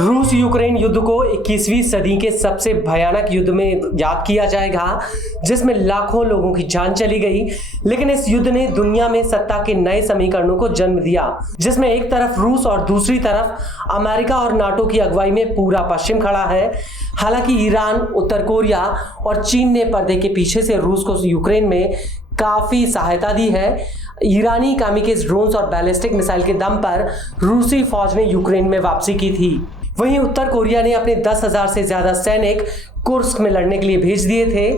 रूस यूक्रेन युद्ध को 21वीं सदी के सबसे भयानक युद्ध में याद किया जाएगा, जिसमें लाखों लोगों की जान चली गई। लेकिन इस युद्ध ने दुनिया में सत्ता के नए समीकरणों को जन्म दिया, जिसमें एक तरफ रूस और दूसरी तरफ अमेरिका और नाटो की अगुवाई में पूरा पश्चिम खड़ा है। हालांकि ईरान, उत्तर कोरिया और चीन ने पर्दे के पीछे से रूस को यूक्रेन में काफी सहायता दी है। ईरानी कामिकेज ड्रोन्स और बैलिस्टिक मिसाइल के दम पर रूसी फौज ने यूक्रेन में वापसी की थी। वहीं उत्तर कोरिया ने अपने 10,000 से ज्यादा सैनिक कुर्स्क में लड़ने के लिए भेज दिए थे।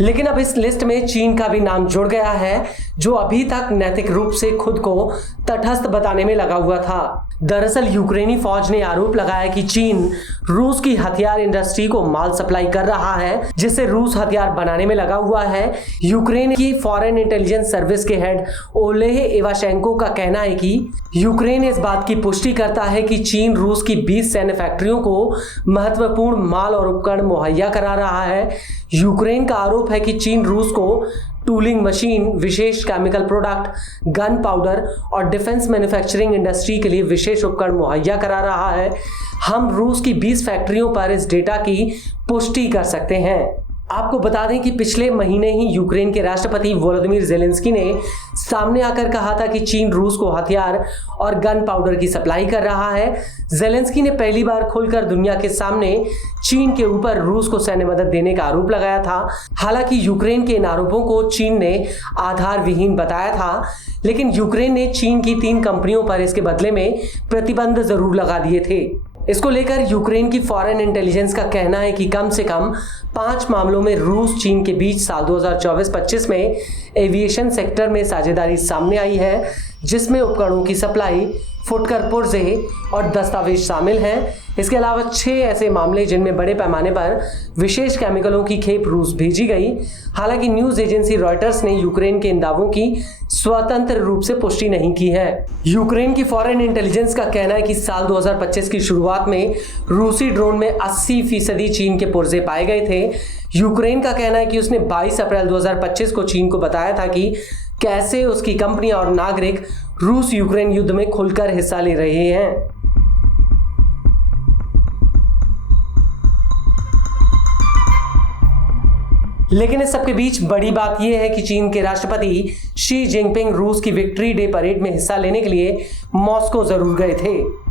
लेकिन अब इस लिस्ट में चीन का भी नाम जुड़ गया है, जो अभी तक नैतिक रूप से खुद को तटस्थ बताने में लगा हुआ था। दरअसल यूक्रेनी फौज ने आरोप लगाया कि चीन रूस की हथियार इंडस्ट्री को माल सप्लाई कर रहा है, जिससे रूस हथियार बनाने में लगा हुआ है। यूक्रेन की फॉरेन इंटेलिजेंस सर्विस के हेड ओलेह इवाशेंको का कहना है कि यूक्रेन इस बात की पुष्टि करता है कि चीन रूस की 20 सैन्य फैक्ट्रियों को महत्वपूर्ण माल और उपकरण मुहैया करा रहा है। यूक्रेन का आरोप है कि चीन रूस को टूलिंग मशीन, विशेष केमिकल प्रोडक्ट, गन पाउडर और डिफेंस मैन्युफैक्चरिंग इंडस्ट्री के लिए विशेष उपकरण मुहैया करा रहा है। हम रूस की 20 फैक्ट्रियों पर इस डेटा की पुष्टि कर सकते हैं। आपको बता दें कि पिछले महीने ही यूक्रेन के राष्ट्रपति वोलोदिमीर ज़ेलेंस्की ने सामने आकर कहा था कि चीन रूस को हथियार और गन पाउडर की सप्लाई कर रहा है। ज़ेलेंस्की ने पहली बार खुलकर दुनिया के सामने चीन के ऊपर रूस को सैन्य मदद देने का आरोप लगाया था। हालांकि यूक्रेन के इन आरोपों को चीन ने आधार विहीन बताया था, लेकिन यूक्रेन ने चीन की 3 कंपनियों पर इसके बदले में प्रतिबंध जरूर लगा दिए थे। इसको लेकर यूक्रेन की फॉरेन इंटेलिजेंस का कहना है कि कम से कम 5 मामलों में रूस चीन के बीच साल 2024-25 में एविएशन सेक्टर में साझेदारी सामने आई है, जिसमें उपकरणों की सप्लाई, फुटकर पुर्जे और दस्तावेज शामिल हैं। इसके अलावा 6 ऐसे मामले जिनमें बड़े पैमाने पर विशेष केमिकलों की खेप रूस भेजी गई। हालांकि न्यूज एजेंसी रॉयटर्स ने यूक्रेन के इन दावों की स्वतंत्र रूप से पुष्टि नहीं की है। यूक्रेन की फॉरेन इंटेलिजेंस का कहना है कि साल 2025 की शुरुआत में रूसी ड्रोन में 80% चीन के पुर्जे पाए गए थे। यूक्रेन का कहना है कि उसने 22 अप्रैल 2025 को चीन को बताया था कि कैसे उसकी कंपनी और नागरिक रूस यूक्रेन युद्ध में खुलकर हिस्सा ले रहे हैं। लेकिन इस सबके बीच बड़ी बात यह है कि चीन के राष्ट्रपति शी जिनपिंग रूस की विक्ट्री डे परेड में हिस्सा लेने के लिए मॉस्को जरूर गए थे।